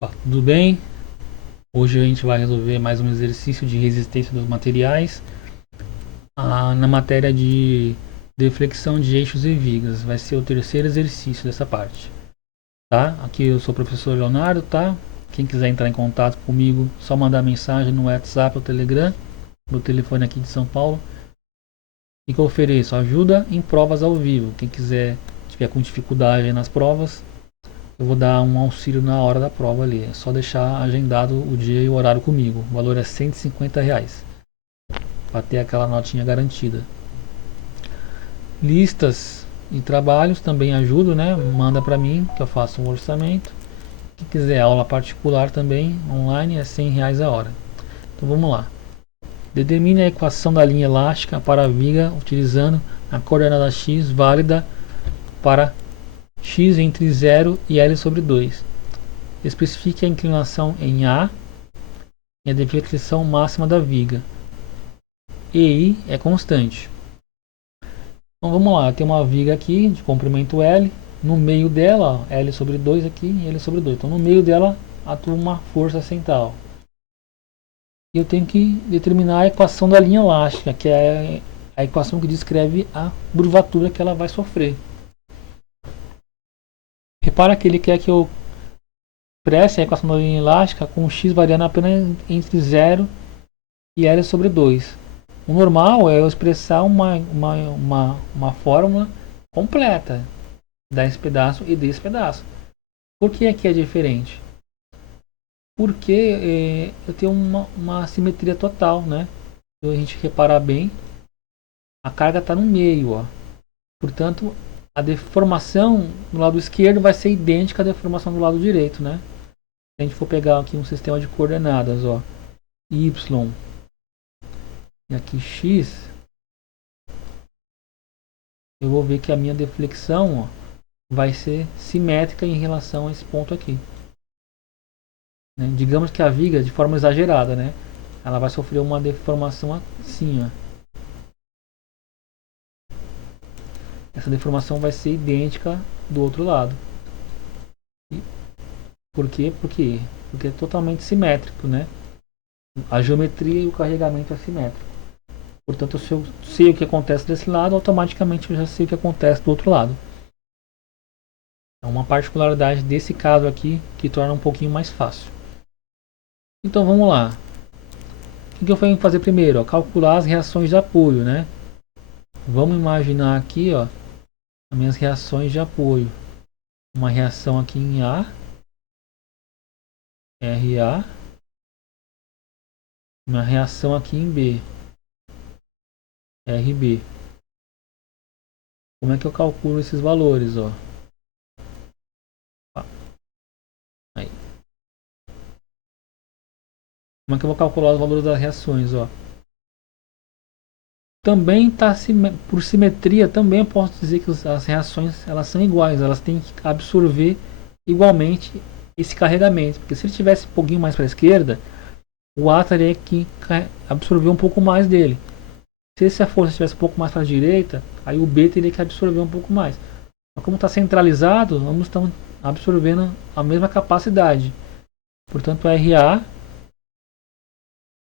Tudo bem? Hoje a gente vai resolver mais um exercício de resistência dos materiais na matéria de deflexão de eixos e vigas. Vai ser o terceiro exercício dessa parte, tá? Aqui eu sou o professor Leonardo, tá? Quem quiser entrar em contato comigo, só mandar mensagem no WhatsApp ou Telegram, meu telefone aqui de São Paulo. E que eu ofereço ajuda em provas ao vivo. Quem quiser tiver com dificuldade nas provas, eu vou dar um auxílio na hora da prova ali. É só deixar agendado o dia e o horário comigo. O valor é R$ 150 para ter aquela notinha garantida. Listas e trabalhos também ajudam, né? Manda para mim que eu faço um orçamento. Quem quiser aula particular também online é R$ 100 a hora. Então vamos lá. Determine a equação da linha elástica para a viga utilizando a coordenada x válida para x entre 0 e L sobre 2. Especifique a inclinação em A e a deflexão máxima da viga. EI é constante. Então vamos lá, tem uma viga aqui de comprimento L, no meio dela, ó, L sobre 2 aqui e L sobre 2. Então no meio dela atua uma força central. E eu tenho que determinar a equação da linha elástica, que é a equação que descreve a curvatura que ela vai sofrer. Repara que ele quer que eu expresse a equação da linha elástica com x variando apenas entre 0 e L sobre 2. O normal é eu expressar uma fórmula completa desse pedaço e desse pedaço. Por que aqui é diferente? Porque eu tenho uma simetria total, né? Se a gente reparar bem, a carga está no meio, ó. Portanto, a deformação do lado esquerdo vai ser idêntica à deformação do lado direito, né? Se a gente for pegar aqui um sistema de coordenadas, ó, y e aqui x, eu vou ver que a minha deflexão, ó, vai ser simétrica em relação a esse ponto aqui. Né? Digamos que a viga, de forma exagerada, né? Ela vai sofrer uma deformação assim, ó. Essa deformação vai ser idêntica do outro lado. Por quê? Porque é totalmente simétrico, né? A geometria e o carregamento é simétrico. Portanto, se eu sei o que acontece desse lado, automaticamente eu já sei o que acontece do outro lado. É uma particularidade desse caso aqui que torna um pouquinho mais fácil. Então vamos lá. O que eu vou fazer primeiro? Ó, calcular as reações de apoio, né? Vamos imaginar aqui, ó, as minhas reações de apoio. Uma reação aqui em A, RA, uma reação aqui em B, RB. Como é que eu calculo esses valores, ó? Aí. Como é que eu vou calcular os valores das reações, ó? Também tá por simetria, também eu posso dizer que as reações elas são iguais, elas têm que absorver igualmente esse carregamento, porque se ele tivesse um pouquinho mais para a esquerda, o A teria que absorver um pouco mais dele. Se a força estivesse um pouco mais para a direita, aí o B teria que absorver um pouco mais. Mas como está centralizado, ambos estão absorvendo a mesma capacidade. Portanto, RA,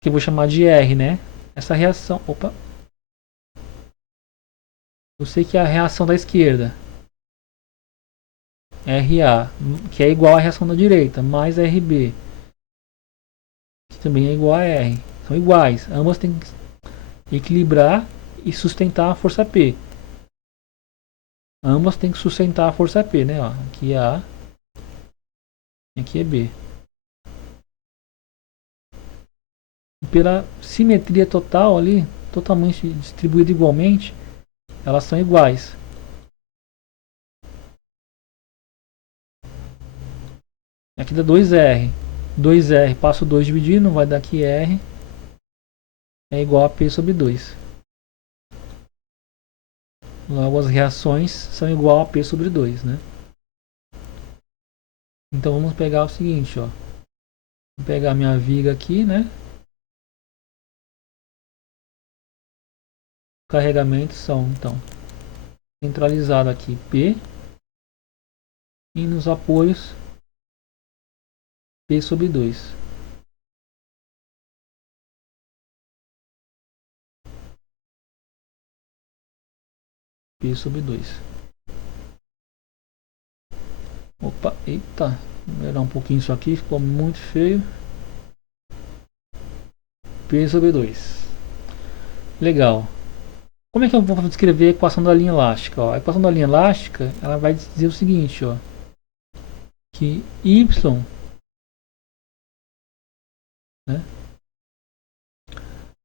que eu vou chamar de R, né? Essa reação, opa, eu sei que é a reação da esquerda, RA, que é igual à reação da direita, mais RB, que também é igual a R. São iguais, ambas têm que equilibrar e sustentar a força P. Ambas têm que sustentar a força P, né? Ó, aqui é A e aqui é B. E pela simetria total ali, totalmente distribuída igualmente, elas são iguais. Aqui dá 2R. 2R, passo 2 dividindo, vai dar aqui R é igual a P sobre 2. Logo as reações são igual a P sobre 2, né? Então vamos pegar o seguinte, ó. Vou pegar minha viga aqui, né? Carregamentos são, então, centralizado aqui P. E nos apoios P sobre 2. P sobre 2. Opa, eita. Vou melhorar um pouquinho isso aqui, ficou muito feio. P sobre 2. Legal. Como é que eu vou descrever a equação da linha elástica? Ó, a equação da linha elástica, ela vai dizer o seguinte, ó, que y, né,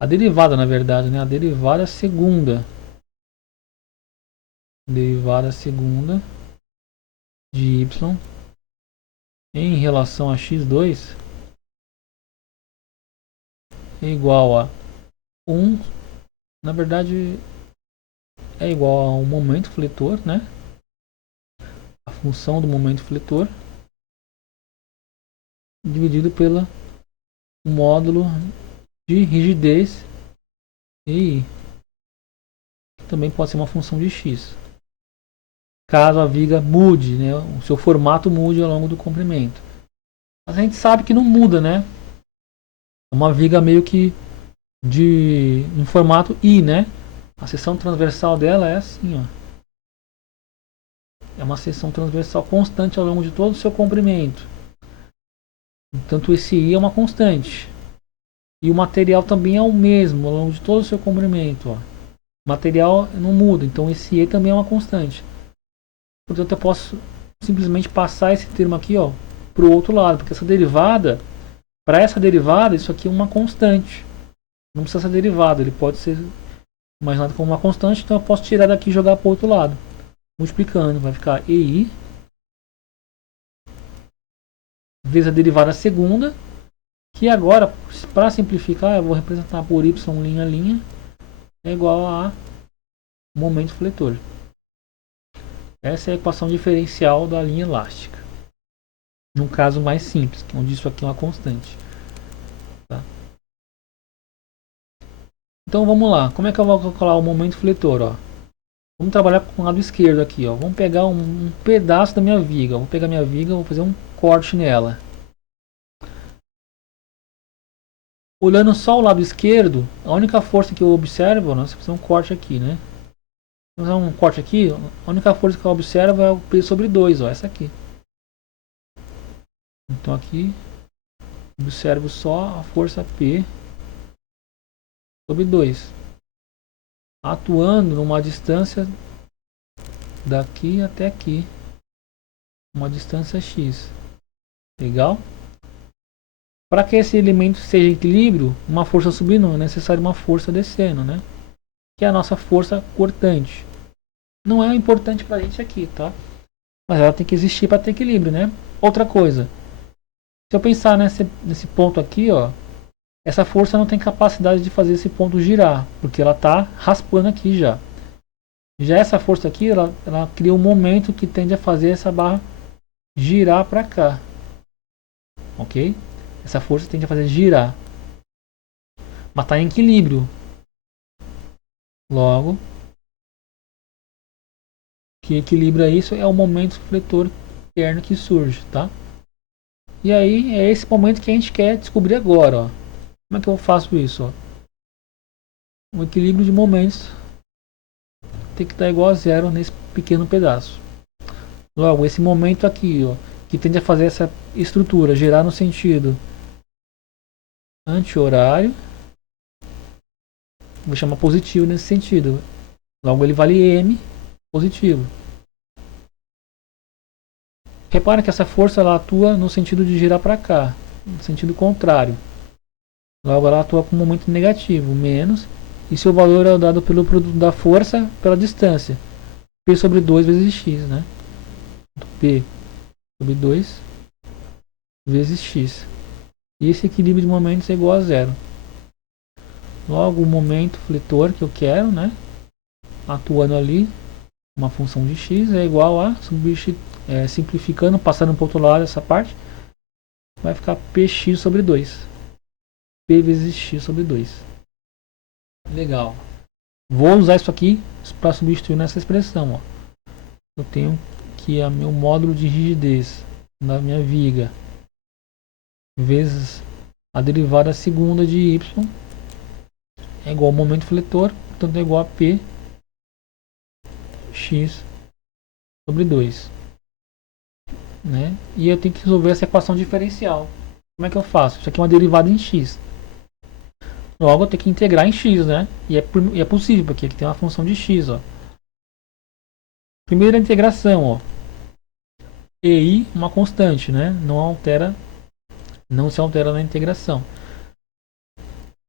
a derivada, na verdade, né, a derivada segunda de y em relação a x2 é igual a 1, na verdade é igual ao momento fletor, né? A função do momento fletor dividido pelo módulo de rigidez e que também pode ser uma função de x. Caso a viga mude, né? O seu formato mude ao longo do comprimento. Mas a gente sabe que não muda, né? É uma viga meio que em formato I, né? A seção transversal dela é assim, ó. É uma seção transversal constante ao longo de todo o seu comprimento. Portanto, esse I é uma constante. E o material também é o mesmo ao longo de todo o seu comprimento, ó. O material não muda, então esse E também é uma constante. Portanto, eu posso simplesmente passar esse termo aqui, ó, para o outro lado, porque essa derivada, para essa derivada, isso aqui é uma constante. Não precisa ser derivada, ele pode ser imaginado como uma constante, então eu posso tirar daqui e jogar para o outro lado. Multiplicando, vai ficar EI vezes a derivada segunda, que agora, para simplificar, eu vou representar por y' é igual a momento fletor. Essa é a equação diferencial da linha elástica. Num caso mais simples, onde isso aqui é uma constante. Tá? Então vamos lá, como é que eu vou calcular o momento fletor? Ó? Vamos trabalhar com o lado esquerdo aqui. Ó. Vamos pegar um pedaço da minha viga. Vou pegar minha viga, vou fazer um corte nela. Olhando só o lado esquerdo, a única força que eu observo, nós fazer um corte aqui, né? Vamos fazer um corte aqui, a única força que eu observo é o P sobre 2, ó, essa aqui. Então aqui, observo só a força P sobre 2. Atuando numa distância daqui até aqui. Uma distância X. Legal? Para que esse elemento seja em equilíbrio, uma força subindo é necessário uma força descendo, né? Que é a nossa força cortante. Não é importante para a gente aqui, tá? Mas ela tem que existir para ter equilíbrio, né? Outra coisa, se eu pensar nesse ponto aqui, ó, essa força não tem capacidade de fazer esse ponto girar, porque ela está raspando aqui já. Já essa força aqui, ela cria um momento que tende a fazer essa barra girar para cá. Ok? Essa força tende a fazer girar. Mas está em equilíbrio. Logo, o que equilibra isso é o momento fletor interno que surge, tá? E aí é esse momento que a gente quer descobrir agora, ó. Como é que eu faço isso, ó? O equilíbrio de momentos tem que estar igual a zero nesse pequeno pedaço. Logo, esse momento aqui, ó, que tende a fazer essa estrutura girar no sentido anti-horário, vou chamar positivo nesse sentido. Logo, ele vale m positivo. Repara que essa força ela atua no sentido de girar para cá, no sentido contrário. Logo, ela atua com um momento negativo, menos, e seu valor é dado pelo produto da força pela distância. P sobre 2 vezes x, né? P sobre 2 vezes x. E esse equilíbrio de momentos é igual a zero. Logo, o momento fletor que eu quero, né? Atuando ali, uma função de x é igual a, simplificando, passando para o outro lado essa parte, vai ficar px sobre 2. P vezes x sobre 2. Legal. Vou usar isso aqui para substituir nessa expressão. Ó. Eu tenho que meu módulo de rigidez da minha viga vezes a derivada segunda de y é igual ao momento fletor, portanto é igual a p x sobre 2. Né? E eu tenho que resolver essa equação diferencial. Como é que eu faço? Isso aqui é uma derivada em x. Logo eu tenho que integrar em x, né? E é possível, porque aqui tem uma função de x, ó. Primeira integração, ó. EI, uma constante, né? Não se altera na integração.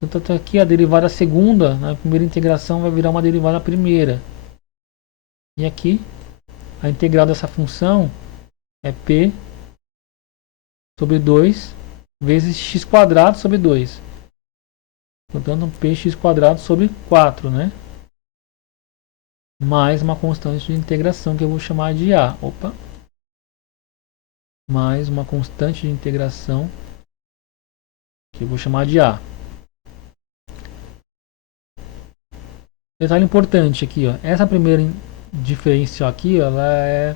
Portanto, aqui a derivada segunda, na primeira integração, vai virar uma derivada primeira. E aqui, a integral dessa função é p sobre 2 vezes x quadrado sobre 2. Portanto, px quadrado sobre 4, né? Mais uma constante de integração que eu vou chamar de a. Opa! Mais uma constante de integração que eu vou chamar de a. Detalhe importante aqui, ó. Essa primeira diferencial aqui, ó, ela é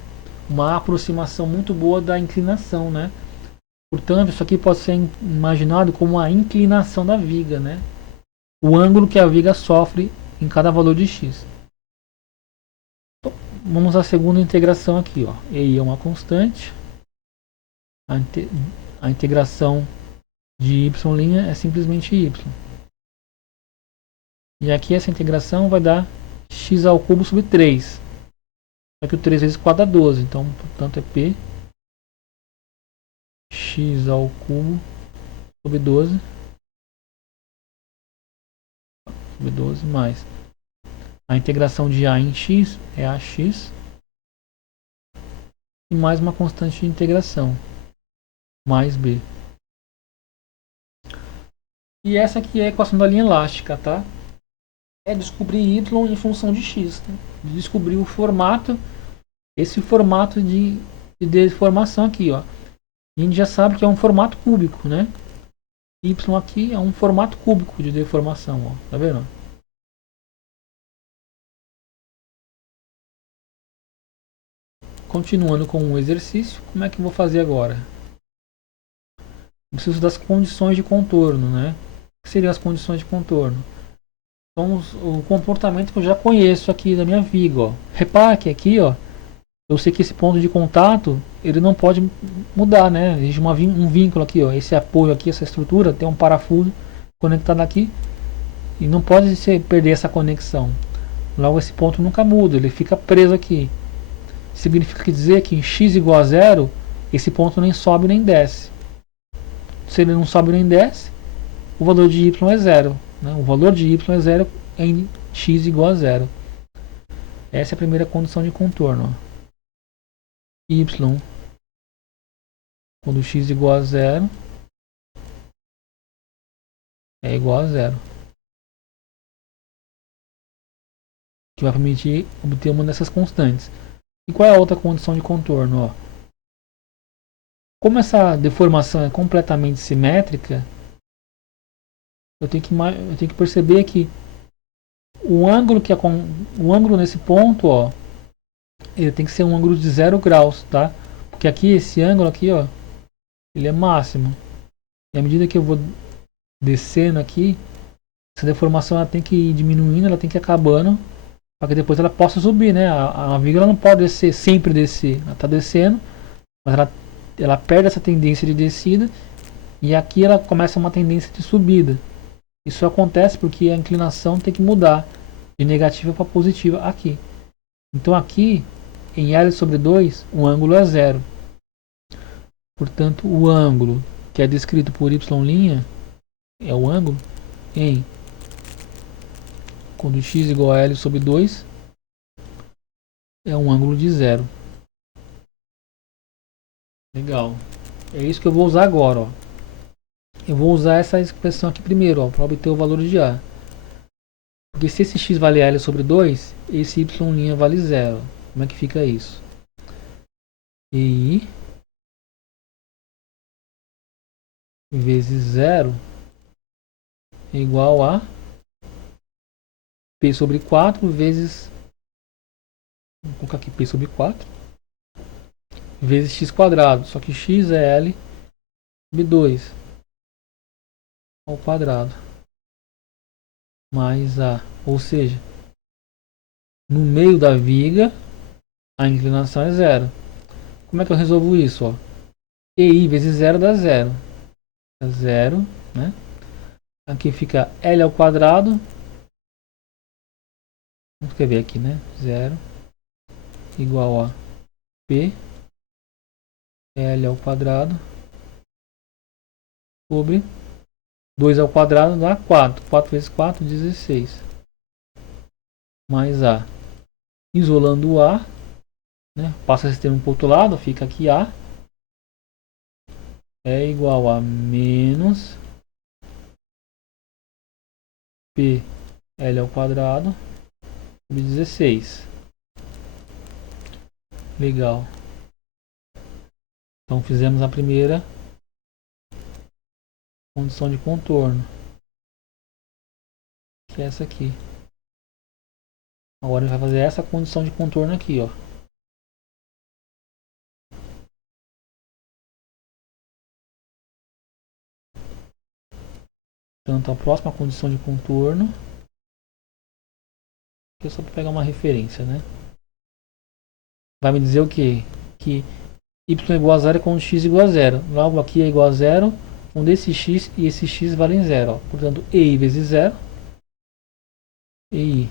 uma aproximação muito boa da inclinação, né? Portanto, isso aqui pode ser imaginado como a inclinação da viga, né? O ângulo que a viga sofre em cada valor de x. Então, vamos à segunda integração aqui, ó. EI é uma constante. A integração de y' é simplesmente y. E aqui essa integração vai dar x ao cubo sobre 3. Só que o 3 vezes 4 dá 12. Então, portanto, é p x ao cubo sobre 12. Sobre 12 mais a integração de a em x é ax. E mais uma constante de integração. Mais b. E essa aqui é a equação da linha elástica, tá? É descobrir y em função de x. Tá? Descobrir o formato, esse formato de deformação aqui, ó. A gente já sabe que é um formato cúbico, né? Y aqui é um formato cúbico de deformação, ó. Tá vendo? Continuando com o exercício, como é que eu vou fazer agora? Eu preciso das condições de contorno, né? O que seriam as condições de contorno? Então, o comportamento que eu já conheço aqui da minha viga, ó. Repare que aqui, ó, eu sei que esse ponto de contato, ele não pode mudar, né? Existe um vínculo aqui, ó. Esse apoio aqui, essa estrutura, tem um parafuso conectado aqui e não pode perder essa conexão. Logo, esse ponto nunca muda, ele fica preso aqui. Significa dizer que em x igual a zero, esse ponto nem sobe nem desce. Se ele não sobe nem desce, o valor de y é zero. Né? O valor de y é zero em x igual a zero. Essa é a primeira condição de contorno. Ó. Y, quando x igual a zero, é igual a zero. Que vai permitir obter uma dessas constantes. E qual é a outra condição de contorno? Ó? Como essa deformação é completamente simétrica, eu tenho que perceber que o ângulo nesse ponto, ó, ele tem que ser um ângulo de 0 graus, tá? Porque aqui, esse ângulo aqui, ó, ele é máximo. E à medida que eu vou descendo aqui, essa deformação ela tem que ir diminuindo, ela tem que ir acabando, para que depois ela possa subir, né? A viga ela não pode descer, sempre descer. Ela está descendo, mas ela perde essa tendência de descida e aqui ela começa uma tendência de subida. Isso acontece porque a inclinação tem que mudar de negativa para positiva aqui. Então aqui, em L sobre 2, o ângulo é zero. Portanto, o ângulo que é descrito por y' é o ângulo em quando x igual a L sobre 2 é um ângulo de zero. Legal. É isso que eu vou usar agora, ó. Eu vou usar essa expressão aqui primeiro, para obter o valor de A. Porque se esse x vale L sobre 2, esse y' vale zero. Como é que fica isso? EI vezes zero é igual a P sobre 4 vezes... Vou colocar aqui P sobre 4 vezes x quadrado. Só que x é L sobre 2 ao quadrado mais A. Ou seja, no meio da viga, a inclinação é zero. Como é que eu resolvo isso? Ó? EI vezes zero dá zero. É zero, né? Aqui fica L ao quadrado. Vamos escrever aqui, né? Zero igual a P L ao quadrado sobre 2 ao quadrado dá 4. 4 vezes 4, 16. Mais A. Isolando o A, né? Passa esse termo para o outro lado, fica aqui A é igual a menos P L ao quadrado sobre 16. Legal. Então fizemos a primeira condição de contorno, que é essa aqui. Agora a gente vai fazer essa condição de contorno aqui, ó. Portanto, a próxima condição de contorno, que é só para pegar uma referência, né? Vai me dizer o quê? Que y é igual a zero quando x é igual a zero. Logo aqui é igual a zero, onde esse x e esse x valem zero. Ó. Portanto, EI vezes zero, EI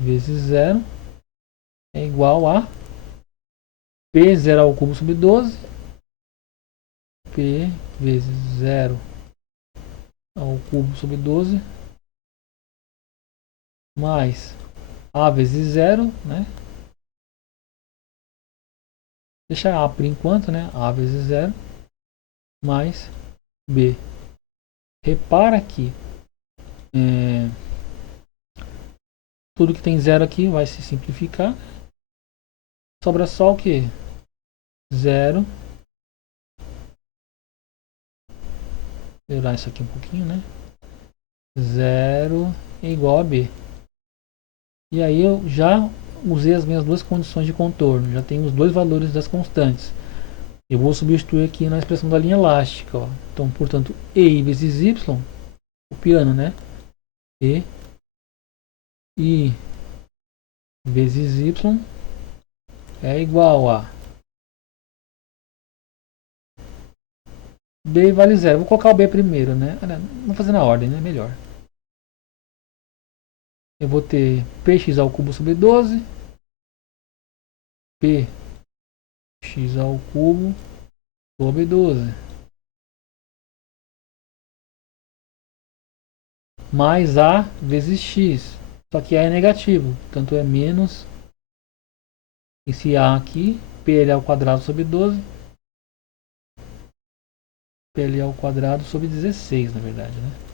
vezes zero é igual a P zero ao cubo sobre 12, P vezes zero ao cubo sobre 12, mais A vezes zero, né? Deixa A por enquanto, né? A vezes zero, mais B. Repara que tudo que tem zero aqui vai se simplificar. Sobra só o que? Zero. Vou melhorar isso aqui um pouquinho, né? Zero é igual a B. E aí eu já usei as minhas duas condições de contorno. Já tenho os dois valores das constantes. Eu vou substituir aqui na expressão da linha elástica. Ó. Então, portanto, EI vezes Y, copiando, né? I vezes Y é igual a B vale zero. Vou colocar o B primeiro, né? Vou fazer na ordem, né? Melhor. Eu vou ter px ao cubo sobre 12, px ao cubo sobre 12, mais A vezes x. Só que A é negativo, portanto é menos esse A aqui, PL ao quadrado sobre 12, PL ao quadrado sobre 16, na verdade, né?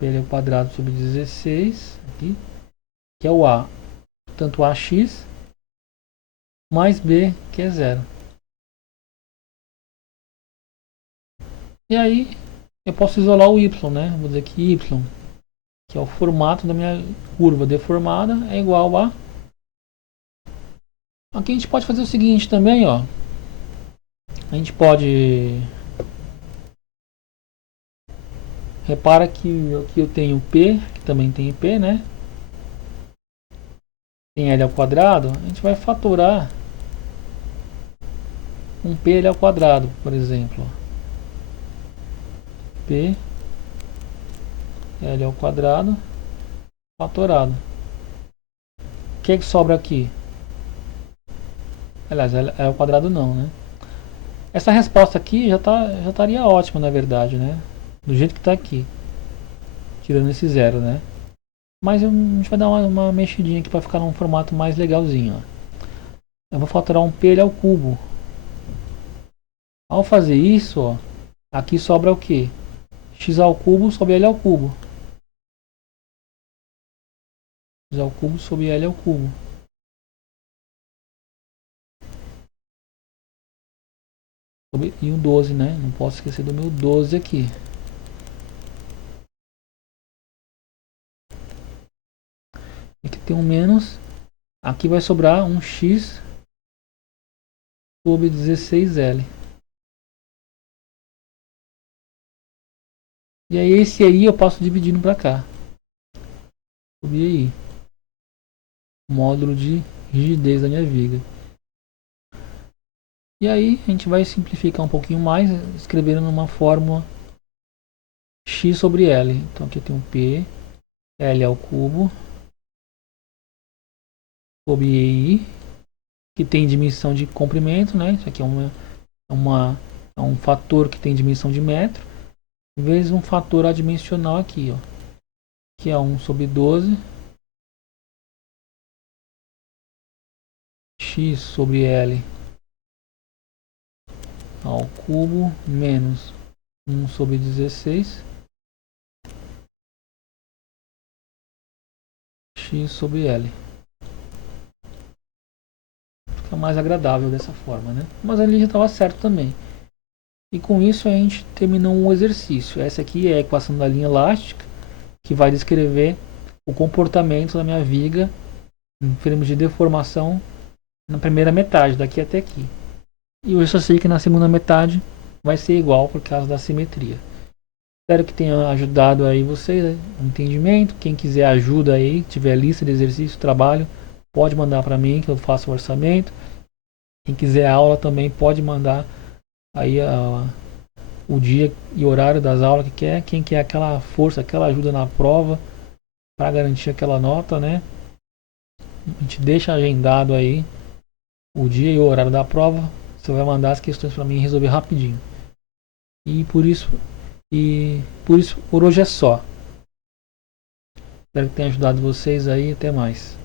PL ao quadrado sobre 16, aqui, que é o A, portanto AX, mais B, que é zero. E aí eu posso isolar o Y, né? Vou dizer que Y, que é o formato da minha curva deformada, é igual a... Aqui a gente pode fazer o seguinte também, ó. A gente pode... Repara que aqui eu tenho P, que também tem P, né? Tem L ao quadrado, a gente vai fatorar um PL ao quadrado, por exemplo. P L ao quadrado fatorado. O que é que sobra aqui? Aliás, L ao quadrado não, né? Essa resposta aqui já estaria ótima, na verdade, né? Do jeito que está aqui. Tirando esse zero, né? Mas a gente vai dar uma mexidinha aqui para ficar num formato mais legalzinho. Ó. Eu vou fatorar um PL ao cubo. Ao fazer isso, ó, aqui sobra o que? X ao cubo sobre L ao cubo. X ao cubo sobre L ao cubo. E o 12, né? Não posso esquecer do meu 12 aqui. Aqui tem um menos. Aqui vai sobrar um x sobre 16L. E aí esse aí eu posso dividindo para cá. Subir aí. Módulo de rigidez da minha viga. E aí a gente vai simplificar um pouquinho mais, escrevendo numa fórmula x sobre L. Então aqui tem um P, L ao cubo, sobre I, que tem dimensão de comprimento, né? Isso aqui é um fator que tem dimensão de metro, vezes um fator adimensional aqui, ó, que é 1 sobre 12 x sobre L ao cubo menos 1 sobre 16 x sobre L. Fica mais agradável dessa forma, né? Mas ali já estava certo também. E com isso a gente terminou um exercício. Essa aqui é a equação da linha elástica, que vai descrever o comportamento da minha viga em termos de deformação na primeira metade, daqui até aqui. E eu só sei que na segunda metade vai ser igual por causa da simetria. Espero que tenha ajudado aí vocês, né, no entendimento. Quem quiser ajuda aí, tiver lista de exercício, trabalho, pode mandar para mim que eu faço o orçamento. Quem quiser aula também pode mandar aí o dia e horário das aulas que quer. Quem quer aquela força, aquela ajuda na prova para garantir aquela nota, né? A gente deixa agendado aí o dia e o horário da prova. Você vai mandar as questões para mim resolver rapidinho. E por isso por hoje é só. Espero que tenha ajudado vocês aí. Até mais.